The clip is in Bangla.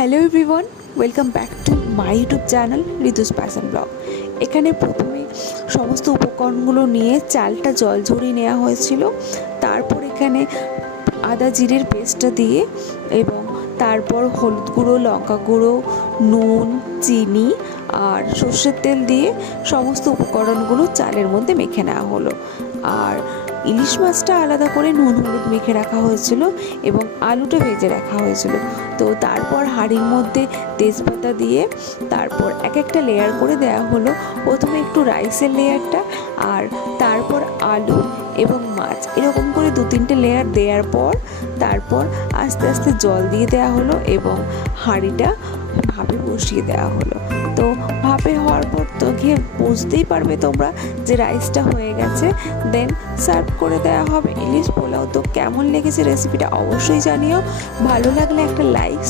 Hello everyone, welcome back to my YouTube channel ঋতুস passion blog. এখানে প্রথমে সমস্ত উপকরণগুলো নিয়ে চালটা জল ঝরিয়ে নেওয়া হয়েছিল। তারপর এখানে আদা জিরের পেস্টটা দিয়ে এবং তারপর হলুদ গুঁড়ো, লঙ্কা গুঁড়ো, নুন, চিনি আর সর্ষের তেল দিয়ে সমস্ত উপকরণগুলো চালের মধ্যে মেখে নেওয়া হলো। আর ইলিশ মাছটা আলাদা করে নুন হলুদ মেখে রাখা হয়েছিল এবং আলুটা ভেজে রাখা হয়েছিল। তো তারপর হাঁড়ির মধ্যে তেজপাতা দিয়ে তারপর এক একটা লেয়ার করে দেওয়া হলো। প্রথমে একটু রাইসের লেয়ারটা, আর তারপর আলু এবং মাছ, এরকম করে 2-3টে লেয়ার দেওয়ার পর তারপর আস্তে আস্তে জল দিয়ে দেওয়া হলো এবং হাঁড়িটা ভাপে বসিয়ে দেওয়া হলো। তো ভাপে হওয়ার পর তো গিয়ে বুঝতেই পারবে তোমরা যে রাইসটা হয়ে গেছে। দেন সার্ভ করে দেওয়া হবে ইলিশ পোলাও। তো কেমন লেগেছে রেসিপিটা অবশ্যই জানিও। ভালো লাগলে একটা লাইক